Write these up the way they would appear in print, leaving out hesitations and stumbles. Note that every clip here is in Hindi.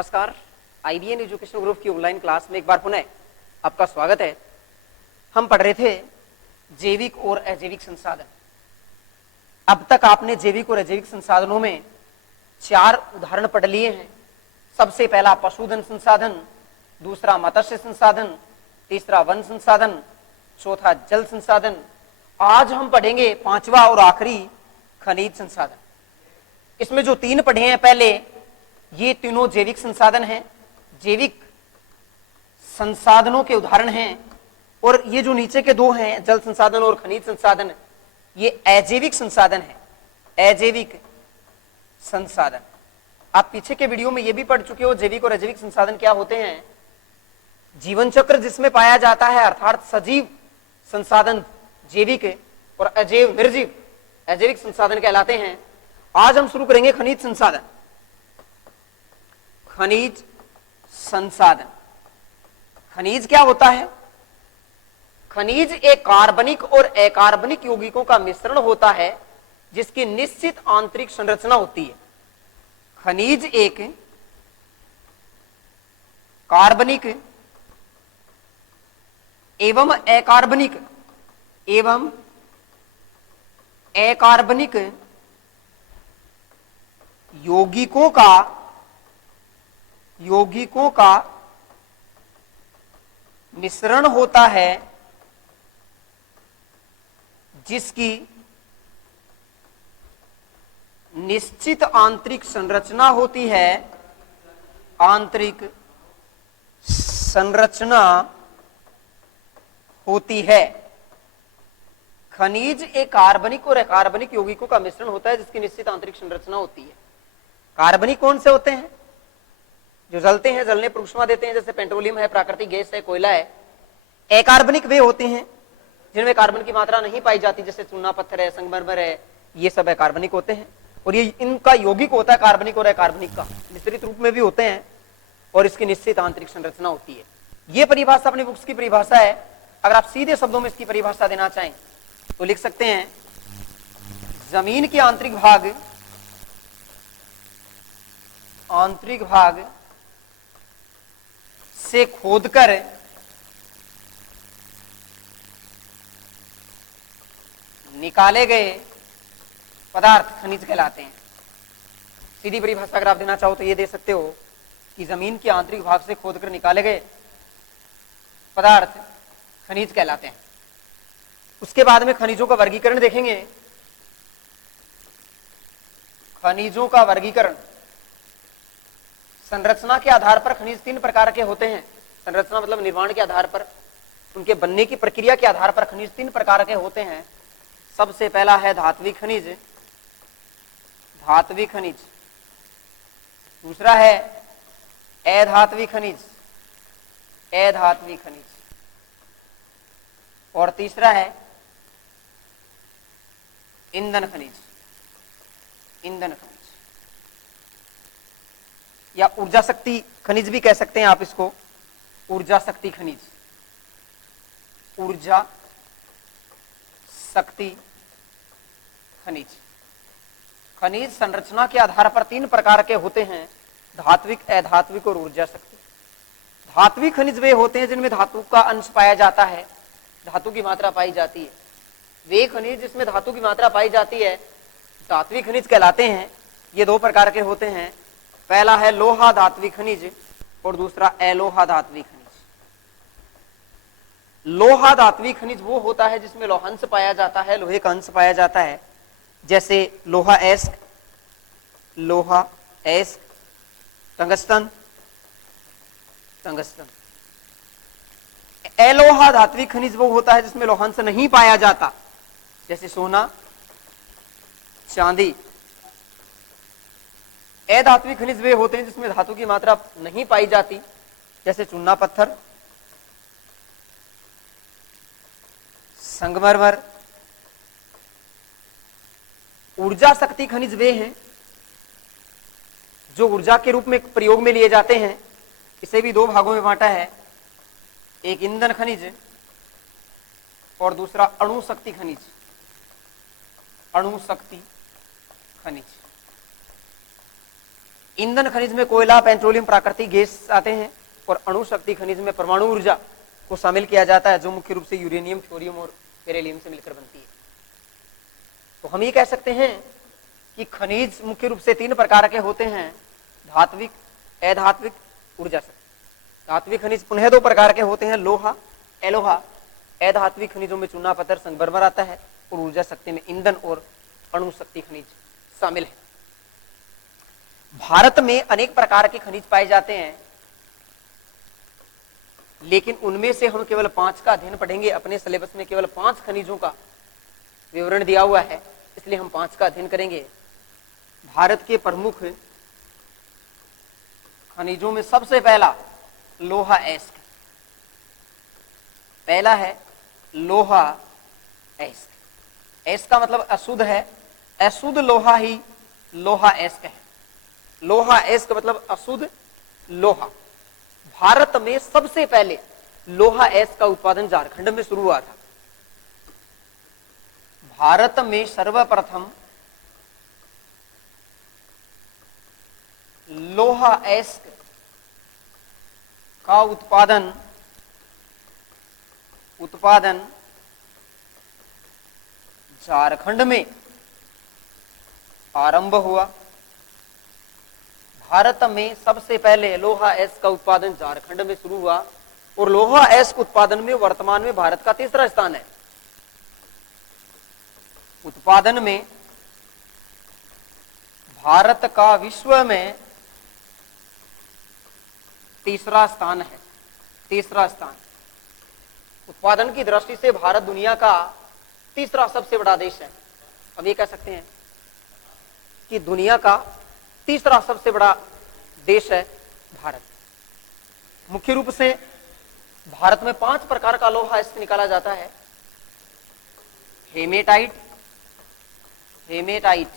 नमस्कार। आईबीएन एजुकेशन ग्रुप की ऑनलाइन क्लास में एक बार पुनः आपका स्वागत है। हम पढ़ रहे थे जैविक और अजैविक संसाधन। अब तक आपने जैविक और अजैविक संसाधनों में 4 उदाहरण पढ़ लिए हैं। सबसे पहला पशुधन संसाधन, दूसरा मत्स्य संसाधन, तीसरा वन संसाधन, चौथा जल संसाधन। आज हम पढ़ेंगे 5वां और आखिरी खनिज संसाधन। इसमें जो 3 पढ़े हैं पहले, ये तीनों जैविक संसाधन हैं, जैविक संसाधनों के उदाहरण हैं। और ये जो नीचे के 2 हैं, जल संसाधन और खनिज संसाधन, ये अजैविक संसाधन है, अजैविक संसाधन। आप पीछे के वीडियो में ये भी पढ़ चुके हो जैविक और अजैविक संसाधन क्या होते हैं। जीवन चक्र जिसमें पाया जाता है, अर्थात सजीव संसाधन जैविक और अजैव निर्जीव अजैविक संसाधन कहलाते हैं। आज हम शुरू करेंगे खनिज संसाधन। खनिज संसाधन, खनिज क्या होता है? खनिज एक कार्बनिक और अकार्बनिक यौगिकों का मिश्रण होता है जिसकी निश्चित आंतरिक संरचना होती है। खनिज एक कार्बनिक एवं अकार्बनिक यौगिकों का मिश्रण होता है जिसकी निश्चित आंतरिक संरचना होती है। आंतरिक संरचना होती है। खनिज एक कार्बनिक और अकार्बनिक यौगिकों का मिश्रण होता है जिसकी निश्चित आंतरिक संरचना होती है। कार्बनिक कौन से होते हैं? जो जलते हैं, जलने पर ऊष्मा देते हैं, जैसे पेट्रोलियम है, प्राकृतिक गैस है, कोयला है। अकार्बनिक वे होते हैं जिनमें कार्बन की मात्रा नहीं पाई जाती, जैसे चूना पत्थर है, संगमरमर है, ये सब अकार्बनिक होते हैं। और ये इनका यौगिक होता है कार्बनिक और अकार्बनिक का, मिश्रित रूप में भी होते हैं और इसकी निश्चित आंतरिक संरचना होती है। ये परिभाषा अपनी बुक्स की परिभाषा है। अगर आप सीधे शब्दों में इसकी परिभाषा देना चाहें तो लिख सकते हैं, जमीन के आंतरिक भाग से खोदकर निकाले गए पदार्थ खनिज कहलाते हैं। सीधी परिभाषा अगर आप देना चाहो तो ये दे सकते हो कि जमीन के आंतरिक भाग से खोदकर निकाले गए पदार्थ खनिज कहलाते हैं। उसके बाद में खनिजों का वर्गीकरण देखेंगे। खनिजों का वर्गीकरण, संरचना के आधार पर खनिज 3 प्रकार के होते हैं। संरचना मतलब निर्माण के आधार पर, उनके बनने की प्रक्रिया के आधार पर खनिज 3 प्रकार के होते हैं। सबसे पहला है धात्विक खनिज, दूसरा है अधात्विक खनिज, और तीसरा है ईंधन खनिज, या ऊर्जा शक्ति खनिज भी कह सकते हैं आप इसको, ऊर्जा शक्ति खनिज। खनिज संरचना के आधार पर 3 प्रकार के होते हैं, धात्विक, अधात्विक और ऊर्जा शक्ति। धात्विक खनिज वे होते हैं जिनमें धातु का अंश पाया जाता है, धातु की मात्रा पाई जाती है। वे खनिज जिसमें धातु की मात्रा पाई जाती है धात्विक खनिज कहलाते हैं। ये 2 प्रकार के होते हैं, पहला है लोहा धात्विक खनिज और दूसरा अलोहा धात्विक खनिज। लोहा धात्विक खनिज वो होता है जिसमें लोहांश पाया जाता है, लोहे का अंश पाया जाता है, जैसे लोहा एस्क, टंगस्टन। अलोहा धात्विक खनिज वो होता है जिसमें लोहांश नहीं पाया जाता, जैसे सोना, चांदी। अधात्विक खनिज वे होते हैं जिसमें धातु की मात्रा नहीं पाई जाती, जैसे चूना पत्थर, संगमरमर। ऊर्जा शक्ति खनिज वे हैं जो ऊर्जा के रूप में प्रयोग में लिए जाते हैं। इसे भी 2 भागों में बांटा है, एक ईंधन खनिज और दूसरा अणु शक्ति खनिज। ईंधन खनिज में कोयला, पेट्रोलियम, प्राकृतिक गैस आते हैं और अणु शक्ति खनिज में परमाणु ऊर्जा को शामिल किया जाता है, जो मुख्य रूप से यूरेनियम, थोरियम और बेरिलियम से मिलकर बनती है। तो हम ये कह सकते हैं कि खनिज मुख्य रूप से 3 प्रकार के होते हैं, धात्विक, अधात्विक, ऊर्जा शक्ति। धात्विक खनिज पुनः 2 प्रकार के होते हैं, लोहा, एलोहा। अधात्विक खनिजों में चूना, पत्थर, संगमरमर आता है और ऊर्जा शक्ति में ईंधन और अणु शक्ति खनिज शामिल है। भारत में अनेक प्रकार के खनिज पाए जाते हैं, लेकिन उनमें से हम केवल 5 का अध्ययन पढ़ेंगे। अपने सिलेबस में केवल 5 खनिजों का विवरण दिया हुआ है, इसलिए हम 5 का अध्ययन करेंगे। भारत के प्रमुख खनिजों में सबसे पहला लोहा एस्क। पहला है लोहा एस्क। एस्क का मतलब अशुद्ध है, अशुद्ध लोहा ही लोहा एस्क है। लोहा एस्क मतलब अशुद्ध लोहा। भारत में सबसे पहले लोहा एस्क का उत्पादन झारखंड में शुरू हुआ था। भारत में सर्वप्रथम लोहा एस्क का उत्पादन झारखंड में आरंभ हुआ। भारत में सबसे पहले लोहा एस्क का उत्पादन झारखंड में शुरू हुआ और लोहा एस्क उत्पादन में वर्तमान में भारत का 3रा स्थान है। उत्पादन में भारत का विश्व में 3रा स्थान है। 3रा स्थान। उत्पादन की दृष्टि से भारत दुनिया का 3रा सबसे बड़ा देश है। हम ये कह सकते हैं कि दुनिया का 3रा सबसे बड़ा देश है भारत। मुख्य रूप से भारत में 5 प्रकार का लोहा एस्क निकाला जाता है। हेमेटाइट, मैग्नेटाइट,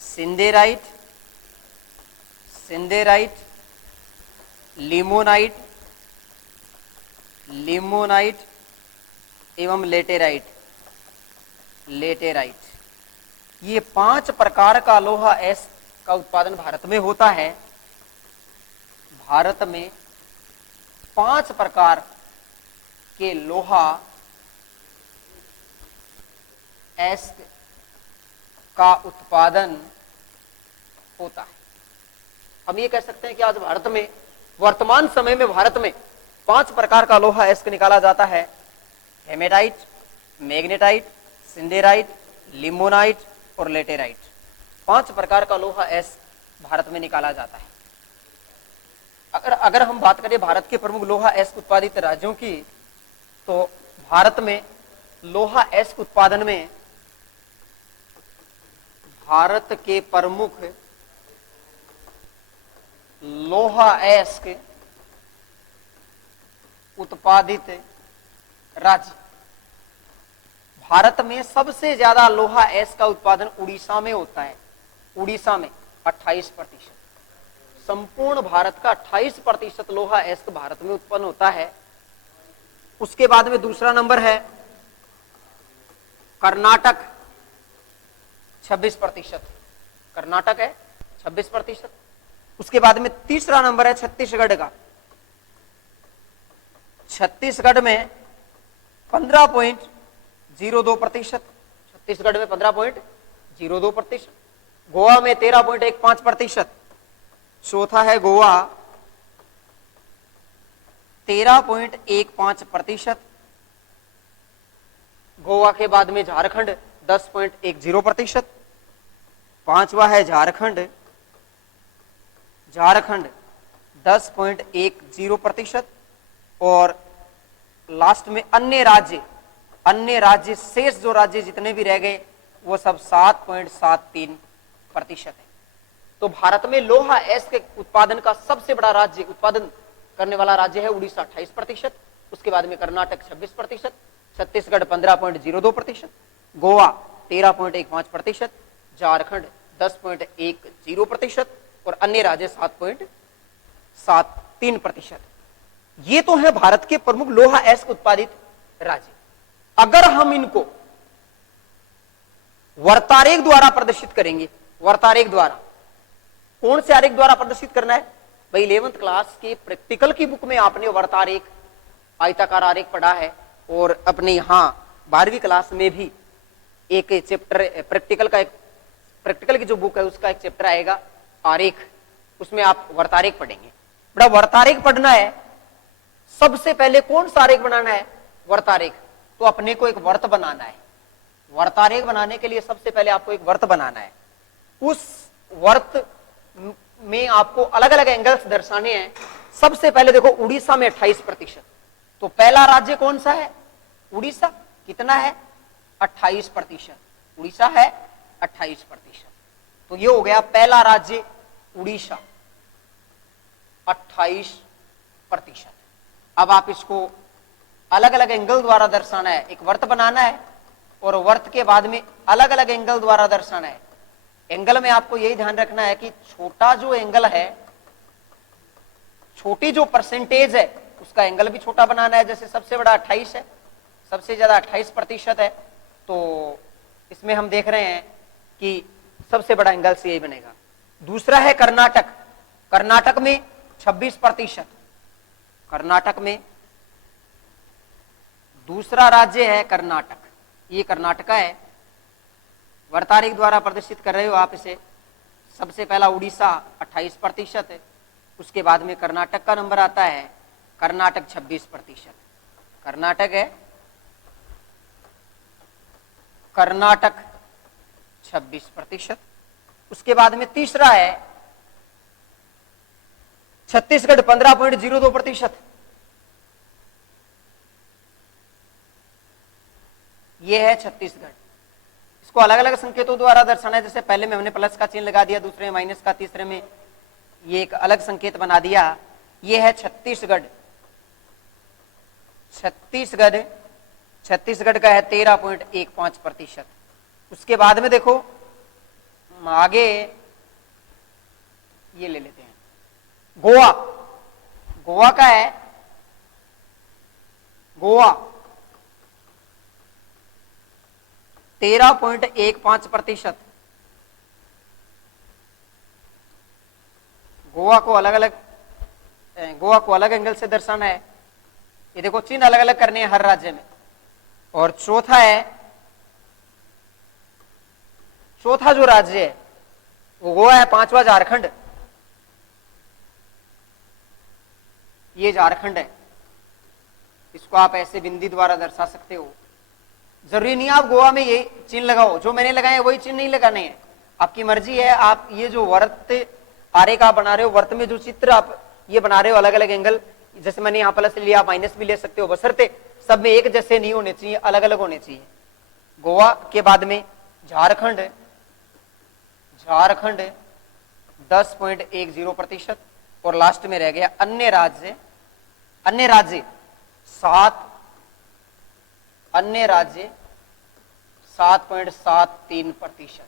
सिंदेराइट, लिमोनाइट एवं लेटेराइट। ये 5 प्रकार का लोहा एस्क का उत्पादन भारत में होता है। भारत में 5 प्रकार के लोहा एस्क का उत्पादन होता है। हम ये कह सकते हैं कि आज भारत में, वर्तमान समय में भारत में 5 प्रकार का लोहा एस्क निकाला जाता है। हेमेटाइट, मैग्नेटाइट, सिंडेराइट, लिमोनाइट और लेटेराइट। 5 प्रकार का लोहा एस्क भारत में निकाला जाता है। अगर हम बात करें भारत के प्रमुख लोहा एस्क उत्पादित राज्यों की, तो भारत में लोहा एस्क उत्पादन में भारत के प्रमुख लोहा एस्क उत्पादित राज्य। भारत में सबसे ज्यादा लोहा एस्क का उत्पादन उड़ीसा में होता है। उड़ीसा में 28%। संपूर्ण भारत का 28% लोहा एस्क भारत में उत्पन्न होता है। उसके बाद में दूसरा नंबर है कर्नाटक, 26%। कर्नाटक है 26%। उसके बाद में तीसरा नंबर है छत्तीसगढ़ का। छत्तीसगढ़ में 15.02%। छत्तीसगढ़ में 15.02%। गोवा में 13.15%। चौथा है गोवा 13.15%। गोवा के बाद में झारखंड 10.10%। पांचवा है झारखंड 10.10% और लास्ट में अन्य राज्य शेष जो राज्य जितने भी रह गए वो सब 7.73% है। तो भारत में लोहा एस्क के उत्पादन का सबसे बड़ा राज्य, उत्पादन करने वाला राज्य है उड़ीसा 28%। उसके बाद में कर्नाटक 26%, छत्तीसगढ़ 15.02%, गोवा 13.15%, झारखंड 10.10% और अन्य राज्य 7.73%। ये तो है भारत के प्रमुख लोहा एस्क उत्पादित राज्य। अगर हम इनको वर्तारेख द्वारा प्रदर्शित करेंगे। वर्तारेख द्वारा, कौन से आरेख द्वारा प्रदर्शित करना है भाई? 11th क्लास के प्रैक्टिकल की बुक में आपने वर्तारेख, आयताकार आरेख पढ़ा है, और अपने यहाँ 12वीं क्लास में भी एक चैप्टर प्रैक्टिकल की जो बुक है उसका एक चैप्टर आएगा आरेख, उसमें आप वर्तारेख पढ़ेंगे। बड़ा वर्तारेख पढ़ना है, सबसे पहले कौन सा आरेख बनाना है? वर्तारेख। तो अपने को एक वर्त बनाना है। वर्तारेख बनाने के लिए सबसे पहले आपको एक वर्त बनाना है। उस वर्त में आपको अलग अलग एंगल्स दर्शाने हैं। सबसे पहले देखो, उड़ीसा में 28%। तो पहला राज्य कौन सा है? उड़ीसा। कितना है? 28%। उड़ीसा है 28%। तो ये हो गया पहला राज्य उड़ीसा, 28%। अब आप इसको अलग अलग एंगल द्वारा दर्शाना है, एक वर्त बनाना है, और वर्त के बाद में अलग अलग एंगल द्वारा दर्शाना है। एंगल में आपको यही ध्यान रखना है कि छोटा जो एंगल है, छोटी जो परसेंटेज है, उसका एंगल भी छोटा बनाना है। जैसे सबसे बड़ा 28 है, सबसे ज्यादा 28% है, तो इसमें हम देख रहे हैं कि सबसे बड़ा एंगल से यही बनेगा। दूसरा है कर्नाटक। कर्नाटक में 26%। कर्नाटक में दूसरा राज्य है कर्नाटक। ये कर्नाटका है, वर्तारेख द्वारा प्रदर्शित कर रहे हो आप इसे। सबसे पहला उड़ीसा 28% है, उसके बाद में कर्नाटक का नंबर आता है। कर्नाटक 26%। कर्नाटक है, कर्नाटक 26%। उसके बाद में तीसरा है छत्तीसगढ़ 15.02%। ये है छत्तीसगढ़। इसको अलग अलग संकेतों द्वारा दर्शाना है। जैसे पहले में हमने प्लस का चिन्ह लगा दिया, दूसरे में माइनस का, तीसरे में ये एक अलग संकेत बना दिया। ये है छत्तीसगढ़। छत्तीसगढ़, छत्तीसगढ़ का है 13.15%। उसके बाद में देखो आगे ये ले लेते हैं, गोवा। गोवा का है, गोवा 13.15%। गोवा को अलग अलग एंगल से दर्शाना है। ये देखो चिन्ह अलग अलग करने हैं हर राज्य में। और चौथा जो राज्य है वो गोवा है। पांचवा झारखंड। ये झारखंड है, इसको आप ऐसे बिंदी द्वारा दर्शा सकते हो। जरूरी नहीं आप गोवा में ये चिन्ह लगाओ, जो मैंने लगाए वही चिन्ह नहीं लगाने हैं, आपकी मर्जी है। आप ये जो वर्त आरेख आप बना रहे हो, वर्त में जो चित्र आप ये बना रहे हो अलग अलग एंगल, जैसे मैंने यहाँ प्लस लिया, माइनस भी ले सकते हो, बशर्ते सब में एक जैसे नहीं होने चाहिए, अलग अलग होने चाहिए। गोवा के बाद में झारखंड, झारखंड 10.10%। और लास्ट में रह गया अन्य राज्य। अन्य राज्य 7.73%।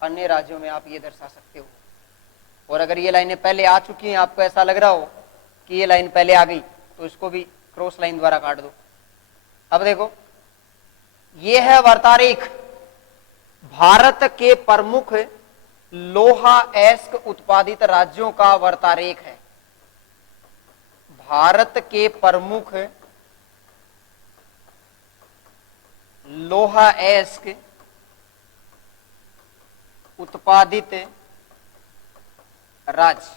अन्य राज्यों में आप ये दर्शा सकते हो। और अगर ये लाइनें पहले आ चुकी हैं, आपको ऐसा लग रहा हो कि ये लाइन पहले आ गई, तो इसको भी क्रॉस लाइन द्वारा काट दो। अब देखो ये है वर्तारेख, भारत के प्रमुख लोहा अयस्क उत्पादित राज्यों का वर्तारेख है। भारत के प्रमुख लोहा अयस्क उत्पादित राज्य,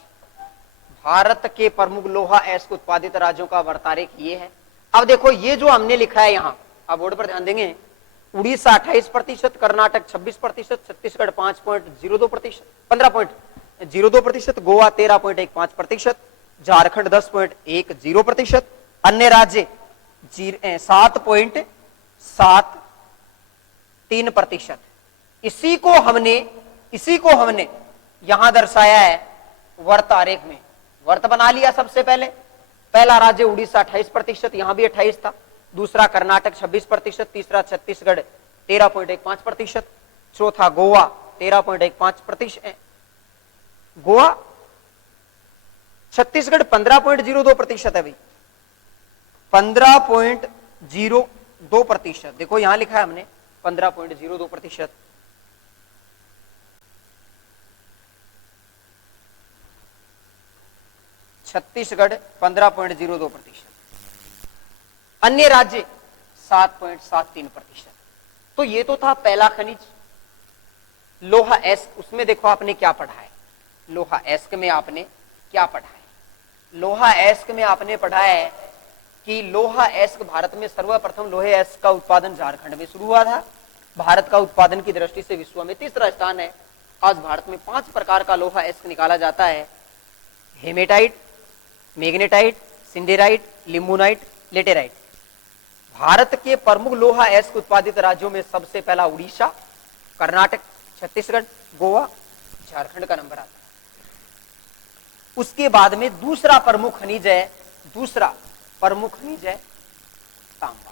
भारत के प्रमुख लोहा अयस्क उत्पादित राज्यों का वर्तारेख ये है। अब देखो ये जो हमने लिखा है यहां, आप बोर्ड पर ध्यान देंगे, उड़ीसा 28%, कर्नाटक 26%, छत्तीसगढ़ 5.02%, 15.02%, गोवा 13.15%, झारखंड 10.10%, अन्य राज्य 7.73%। इसी को हमने यहां दर्शाया है वर्त आरेख में। वर्त बना लिया सबसे पहले। पहला राज्य उड़ीसा 28%, यहां भी 28 था। दूसरा कर्नाटक 26%, तीसरा छत्तीसगढ़ 13.15%, चौथा गोवा 13.15%, गोवा। छत्तीसगढ़ 15.02% है भाई, 15.02 15.02%। देखो यहां लिखा है हमने 15.02%। छत्तीसगढ़ 15.02%, अन्य राज्य 7.73%। तो ये तो था पहला खनिज लोहा एस्क। उसमें देखो आपने क्या पढ़ा है, लोहा एस्क में आपने क्या पढ़ा है? लोहा एस्क में आपने पढ़ा है कि लोहा एस्क भारत में सर्वप्रथम लोहे एस्क का उत्पादन झारखंड में शुरू हुआ था। भारत का उत्पादन की दृष्टि से विश्व में तीसरा स्थान है। आज भारत में 5 प्रकार का लोहा एस्क निकाला जाता है: haematite, magnetite, siderite, limonite, laterite. Bharat के प्रमुख लोहा एस्क उत्पादित राज्यों में सबसे पहला उड़ीसा, कर्नाटक, छत्तीसगढ़, गोवा, झारखंड का नंबर आता है। उसके बाद में दूसरा प्रमुख खनिज है तांबा।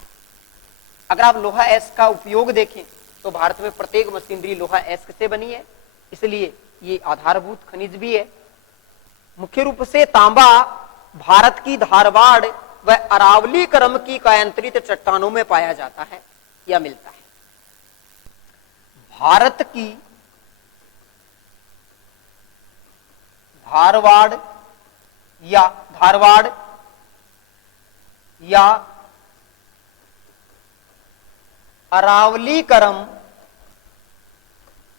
अगर आप लोहा एस्क का उपयोग देखें तो भारत में प्रत्येक मशीनरी लोहा एस्क से बनी है, इसलिए ये आधारभूत खनिज भी है। मुख्य रूप से तांबा भारत की धारवाड़ व अरावली क्रम की कायांतरित चट्टानों में पाया जाता है या मिलता है। भारत की धारवाड़ या अरावली क्रम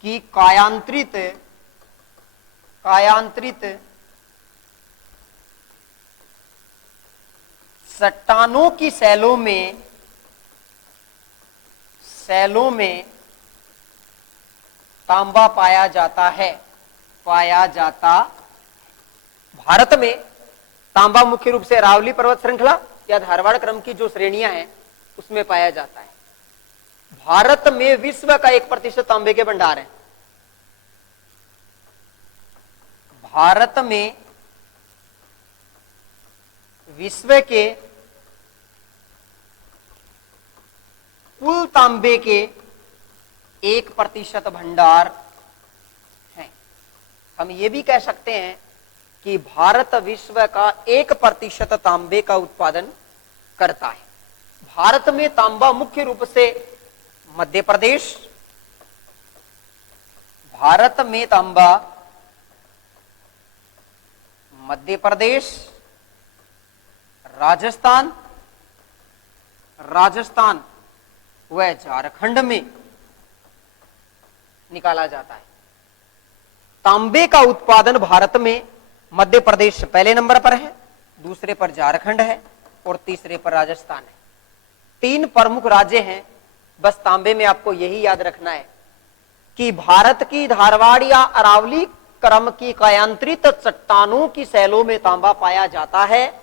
की कायांतरित चट्टानों की सैलों में तांबा पाया जाता है। भारत में तांबा मुख्य रूप से अरावली पर्वत श्रृंखला या धारवाड़ क्रम की जो श्रेणियां हैं उसमें पाया जाता है। भारत में विश्व का 1% तांबे के भंडार है। भारत में विश्व के कुल तांबे के 1% भंडार है। हम ये भी कह सकते हैं कि भारत विश्व का 1% तांबे का उत्पादन करता है। भारत में तांबा मुख्य रूप से मध्य प्रदेश, राजस्थान व झारखंड में निकाला जाता है। तांबे का उत्पादन भारत में मध्य प्रदेश पहले नंबर पर है, दूसरे पर झारखंड है और तीसरे पर राजस्थान है। 3 प्रमुख राज्य हैं। बस तांबे में आपको यही याद रखना है कि भारत की धारवाड़ या अरावली क्रम की कायांतरित चट्टानों की सैलों में तांबा पाया जाता है।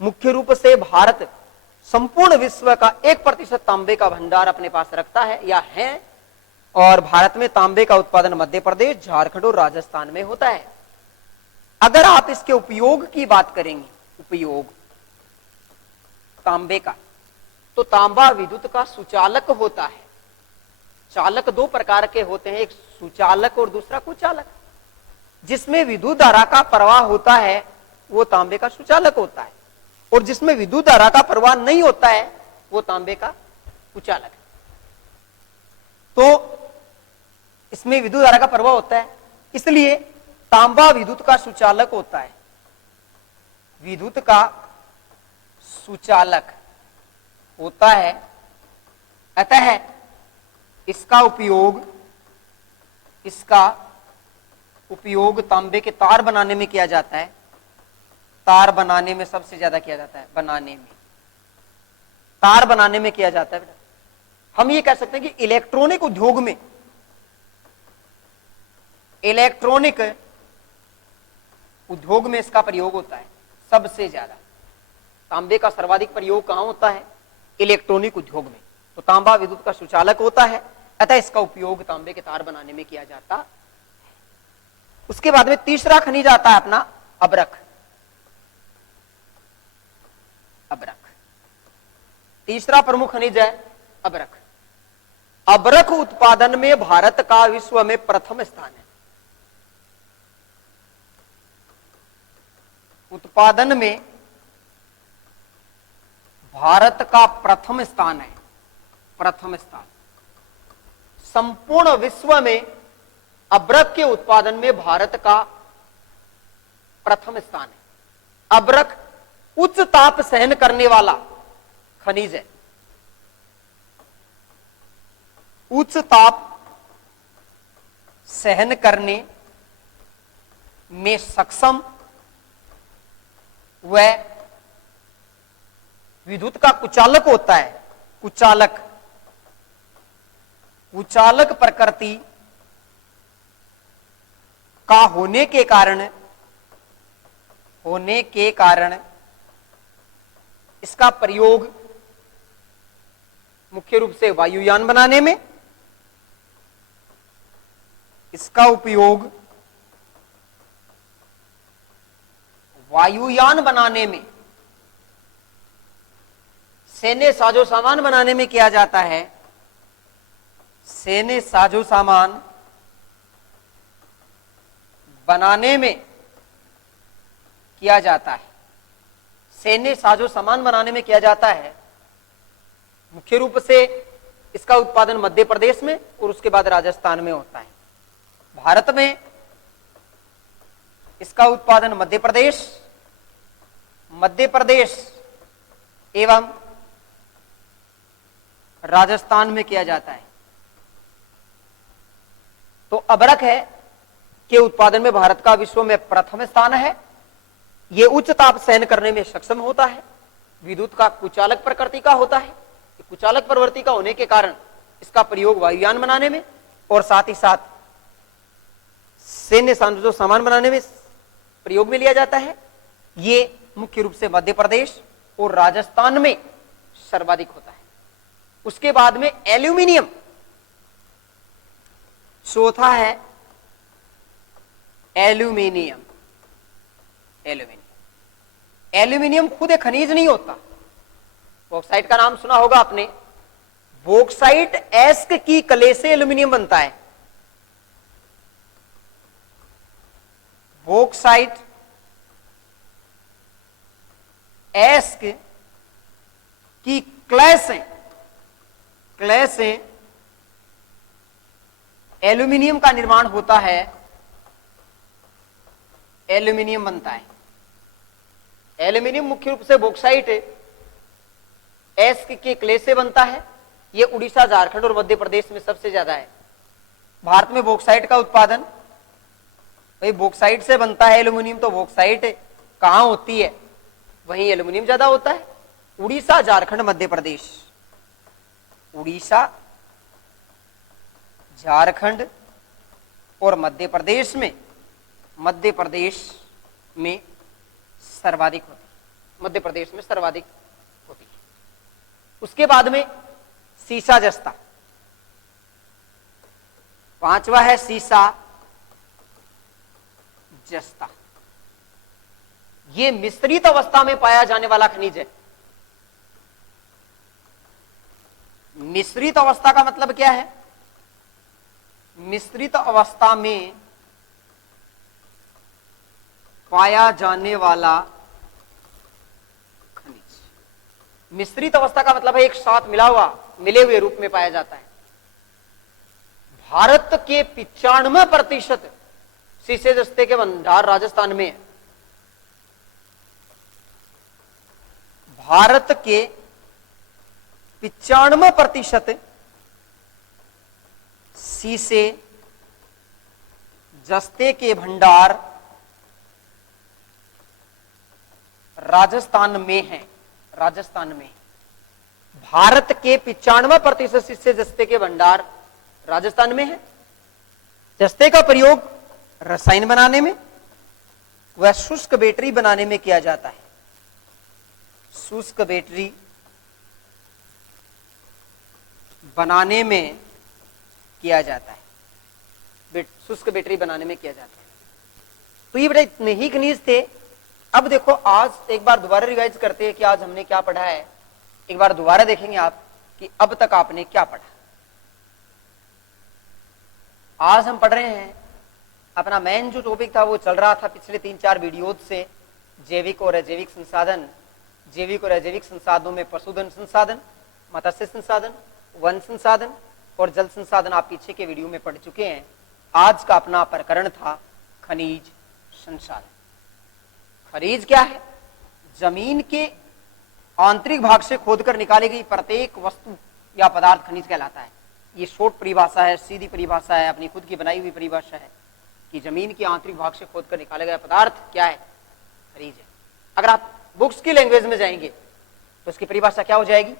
मुख्य रूप से भारत संपूर्ण विश्व का 1% तांबे का भंडार अपने पास रखता है या है, और भारत में तांबे का उत्पादन मध्य प्रदेश, झारखंड और राजस्थान में होता है। अगर आप इसके उपयोग की बात करेंगे, उपयोग तांबे का, तो तांबा विद्युत का सुचालक होता है। चालक 2 प्रकार के होते हैं, एक सुचालक और दूसरा कुचालक। जिसमें विद्युत धारा का प्रवाह होता है वो तांबे का सुचालक होता है, और जिसमें विद्युत धारा का प्रवाह नहीं होता है वो तांबे का कुचालक है। तो इसमें विद्युत धारा का प्रवाह होता है, इसलिए तांबा विद्युत का सुचालक होता है। विद्युत का सुचालक होता है, अतः इसका उपयोग तांबे के तार बनाने में किया जाता है। तार बनाने में सबसे ज्यादा किया जाता है, तार बनाने में किया जाता है। हम ये कह सकते हैं कि इलेक्ट्रॉनिक उद्योग में, इसका प्रयोग होता है सबसे ज्यादा। तांबे का सर्वाधिक प्रयोग कहां होता है? इलेक्ट्रॉनिक उद्योग में। तो तांबा विद्युत का सुचालक होता है, अतः इसका उपयोग तांबे के तार बनाने में किया जाता है। उसके बाद में तीसरा खनिज आता है अपना अबरख। तीसरा प्रमुख खनिज है अबरख। अबरख उत्पादन में भारत का विश्व में प्रथम स्थान है। उत्पादन में भारत का प्रथम स्थान है। प्रथम स्थान। संपूर्ण विश्व में अभ्रक के उत्पादन में भारत का प्रथम स्थान है। अभ्रक उच्च ताप सहन करने वाला खनिज है, उच्च ताप सहन करने में सक्षम व विद्युत का कुचालक होता है। कुचालक, कुचालक प्रकृति का होने के कारण इसका प्रयोग मुख्य रूप से वायुयान बनाने में, इसका उपयोग वायुयान बनाने में, सैन्य साजो सामान बनाने में किया जाता है। सैन्य साजो सामान बनाने में किया जाता है। सैन्य साजो सामान बनाने में किया जाता है। मुख्य रूप से इसका उत्पादन मध्य प्रदेश में और उसके बाद राजस्थान में होता है। भारत में इसका उत्पादन मध्य प्रदेश एवं राजस्थान में किया जाता है। तो अभ्रक है के उत्पादन में भारत का विश्व में प्रथम स्थान है। यह उच्च ताप सहन करने में सक्षम होता है, विद्युत का कुचालक प्रकृति का होता है। कुचालक प्रवृत्ति का होने के कारण इसका प्रयोग वायुयान बनाने में और साथ ही साथ सैन्य साजो सामान बनाने में प्रयोग में लिया जाता है। ये मुख्य रूप से मध्य प्रदेश और राजस्थान में सर्वाधिक होता है। उसके बाद में एल्यूमिनियम, चौथा है एल्यूमिनियम। एल्यूमिनियम खुद एक खनिज नहीं होता। बॉक्साइट का नाम सुना होगा आपने। बॉक्साइट एस्क की कले से एल्यूमिनियम बनता है। बॉक्साइट एस्क की क्ले से एल्यूमिनियम का निर्माण होता है, एल्यूमिनियम बनता है। एल्यूमिनियम मुख्य रूप से बॉक्साइट एस्क के क्ले से बनता है। यह उड़ीसा, झारखंड और मध्य प्रदेश में सबसे ज्यादा है। भारत में बॉक्साइट का उत्पादन, भाई बॉक्साइट से बनता है एल्यूमिनियम, तो बॉक्साइट कहां होती है वहीं एल्यूमिनियम ज्यादा होता है। उड़ीसा, झारखंड, मध्य प्रदेश, उड़ीसा, झारखंड और मध्य प्रदेश में सर्वाधिक होती है। मध्य प्रदेश में सर्वाधिक होती है। उसके बाद में सीसा जस्ता, पांचवा है सीसा जस्ता। यह मिश्रित अवस्था में पाया जाने वाला खनिज है। मिश्रित अवस्था का मतलब क्या है? मिश्रित अवस्था में पाया जाने वाला खनिज। मिश्रित अवस्था का मतलब है एक साथ मिले हुए रूप में पाया जाता है। भारत के 95% सीसे जस्ते के भंडार राजस्थान में है। भारत के 95% सीसे जस्ते के भंडार राजस्थान में है। राजस्थान में भारत के 95% सीसे जस्ते के भंडार राजस्थान में है। जस्ते का प्रयोग रसायन बनाने में व शुष्क बैटरी बनाने में किया जाता है। शुष्क बैटरी बनाने में किया जाता है। शुष्क बैटरी बनाने में किया जाता है। तो ये बेटा इतने ही खनिज थे। अब देखो, आज एक बार दोबारा रिवाइज करते हैं कि आज हमने क्या पढ़ा है। एक बार दोबारा देखेंगे आप कि अब तक आपने क्या पढ़ा। आज हम पढ़ रहे हैं, अपना मेन जो टॉपिक था वो चल रहा था पिछले 3-4 वीडियोज से, जैविक और अजैविक संसाधन। जैविक और अजैविक संसाधनों में पशुधन संसाधन, मत्स्य संसाधन वन संसाधन और जल संसाधन आप पीछे के वीडियो में पढ़ चुके हैं। आज का अपना प्रकरण था खनिज संसाधन। खनिज क्या है? जमीन के आंतरिक भाग से खोदकर निकाली गई प्रत्येक वस्तु या पदार्थ खनिज कहलाता है। ये शॉर्ट परिभाषा है, सीधी परिभाषा है, अपनी खुद की बनाई हुई परिभाषा है कि जमीन के आंतरिक भाग से खोदकर निकाला गया पदार्थ क्या है? खनिज है। अगर आप बुक्स की लैंग्वेज में जाएंगे तो उसकी परिभाषा क्या हो जाएगी?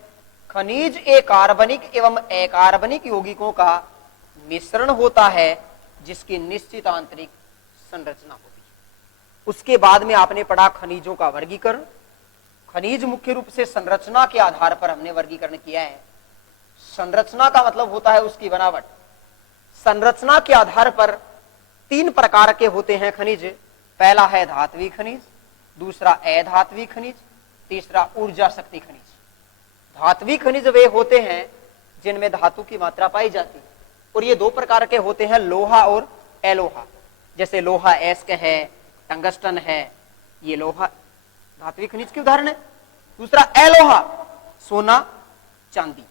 खनिज एक कार्बनिक एवं अकार्बनिक यौगिकों का मिश्रण होता है जिसकी निश्चित आंतरिक संरचना होती है। उसके बाद में आपने पढ़ा खनिजों का वर्गीकरण। खनिज मुख्य रूप से संरचना के आधार पर हमने वर्गीकरण किया है। संरचना का मतलब होता है उसकी बनावट। संरचना के आधार पर 3 प्रकार के होते हैं खनिज। पहला है धात्विक खनिज, दूसरा अधात्विक खनिज, तीसरा ऊर्जा शक्ति खनिज। धात्विक खनिज वे होते हैं जिनमें धातु की मात्रा पाई जाती है, और ये 2 प्रकार के होते हैं, लोहा और अलोहा। जैसे लोहा एस्क है, टंगस्टन है, ये लोहा धात्विक खनिज के उदाहरण है। दूसरा अलोहा, सोना चांदी,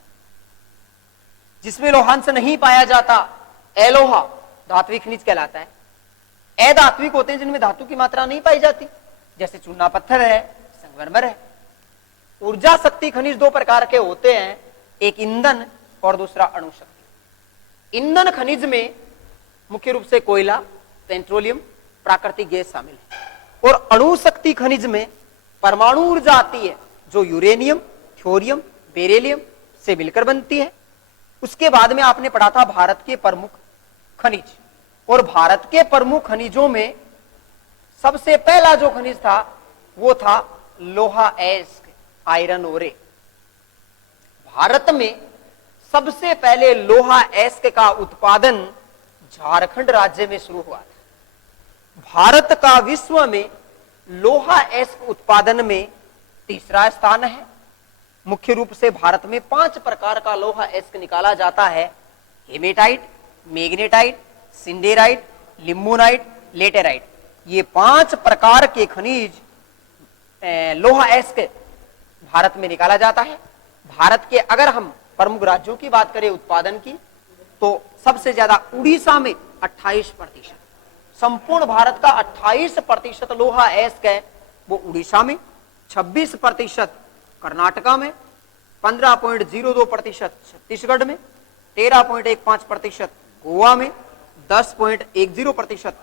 जिसमें लोहांश नहीं पाया जाता, अलोहा धात्विक खनिज कहलाता है। अधात्विक होते हैं जिनमें धातु की मात्रा नहीं पाई जाती, जैसे चूना पत्थर है, संगमरमर है। ऊर्जा शक्ति खनिज 2 प्रकार के होते हैं, एक ईंधन और दूसरा अणु शक्ति। ईंधन खनिज में मुख्य रूप से कोयला, पेट्रोलियम, प्राकृतिक गैस शामिल है, और अणु शक्ति खनिज में परमाणु ऊर्जा आती है जो यूरेनियम, थोरियम, बेरिलियम से मिलकर बनती है। उसके बाद में आपने पढ़ा था भारत के प्रमुख खनिज, और भारत के प्रमुख खनिजों में सबसे पहला जो खनिज था वो था लोहा एस्क, आयरन ओरे। भारत में सबसे पहले लोहा एस्क का उत्पादन झारखंड राज्य में शुरू हुआ था। भारत का विश्व में लोहा एस्क उत्पादन में 3रा स्थान है। मुख्य रूप से भारत में 5 प्रकार का लोहा एस्क निकाला जाता है। Haematite, magnetite, siderite, limonite, laterite. ये 5 प्रकार के खनिज लोहा एस्क भारत में निकाला जाता है। भारत के अगर हम प्रमुख राज्यों की बात करें उत्पादन की, तो सबसे ज्यादा उड़ीसा में 28%, संपूर्ण भारत का 28% लोहा एस्क है वो उड़ीसा में, 26% कर्नाटका में, 15.02% छत्तीसगढ़ में, 13.15% गोवा में, 10.10%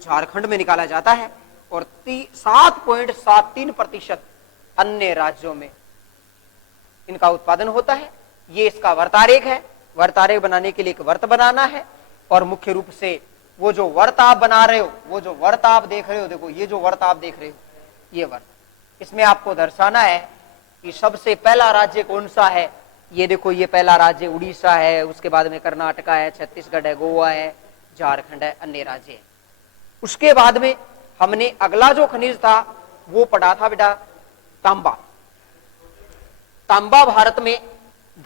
झारखंड में निकाला जाता है, और 7.73% अन्य राज्यों में इनका उत्पादन होता है। ये इसका वर्तारेख है। वर्तारेख बनाने के लिए एक वर्त बनाना है, और मुख्य रूप से वो जो वर्त आप बना रहे हो, वो जो वर्त आप देख रहे हो, देखो ये जो वर्त आप देख रहे हो, ये वर्त, इसमें आपको दर्शाना है कि सबसे पहला राज्य कौन सा है। ये देखो, ये पहला राज्य उड़ीसा है, उसके बाद में कर्नाटका है, छत्तीसगढ़ है, गोवा है, झारखंड है, अन्य राज्य है। उसके बाद में हमने अगला जो खनिज था वो पढ़ा था बेटा तांबा। तांबा भारत में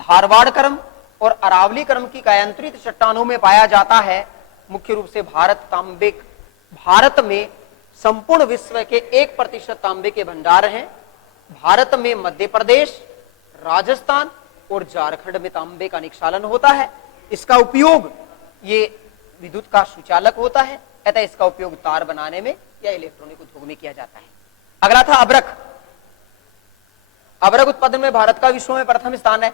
धारवाड़ क्रम और अरावली क्रम की कायांतरित चट्टानों में पाया जाता है। मुख्य रूप से भारत में संपूर्ण विश्व के 1% तांबे के भंडार हैं। भारत में मध्य प्रदेश, राजस्थान और झारखंड में तांबे का निक्षालन होता है। इसका उपयोग ये विद्युत का सुचालक होता है, अतः इसका उपयोग तार बनाने में या इलेक्ट्रॉनिक उद्योग में किया जाता है। अगला था अभ्रक। अभ्रक उत्पादन में भारत का विश्व में प्रथम स्थान है।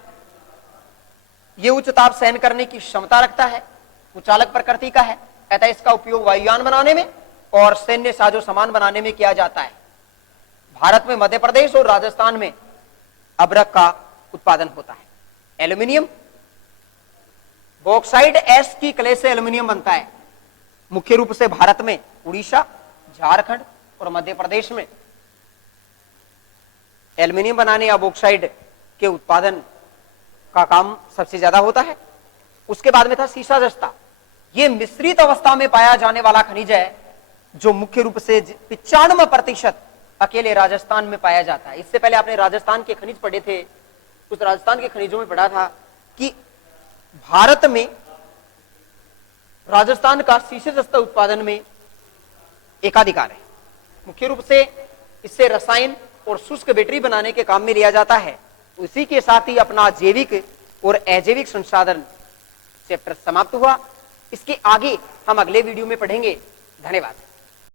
यह उच्च ताप सहन करने की क्षमता रखता है, कुचालक प्रकृति का है, अतः इसका उपयोग वायुयान बनाने में और सैन्य साजो सामान बनाने में किया जाता है। भारत में मध्य प्रदेश और राजस्थान में अभ्रक का उत्पादन होता है। एल्यूमिनियम, बॉक्साइट एश की क्ले से एल्यूमिनियम बनता है। मुख्य रूप से भारत में उड़ीसा, झारखंड और मध्य प्रदेश में एल्यूमिनियम बनाने या बॉक्साइट के उत्पादन का काम सबसे ज्यादा होता है। उसके बाद में था सीसा जस्ता। यह मिश्रित अवस्था में पाया जाने वाला खनिज है, जो मुख्य रूप से 95% अकेले राजस्थान में पाया जाता है। इससे पहले आपने राजस्थान के खनिज पढ़े थे, उस राजस्थान के खनिजों में पढ़ा था कि भारत में राजस्थान का सीसे जस्ता उत्पादन में एकाधिकार है। मुख्य रूप से इससे रसायन और शुष्क बैटरी बनाने के काम में लिया जाता है। उसी के साथ ही अपना जैविक और अजैविक संसाधन चैप्टर समाप्त हुआ। इसके आगे हम अगले वीडियो में पढ़ेंगे। धन्यवाद।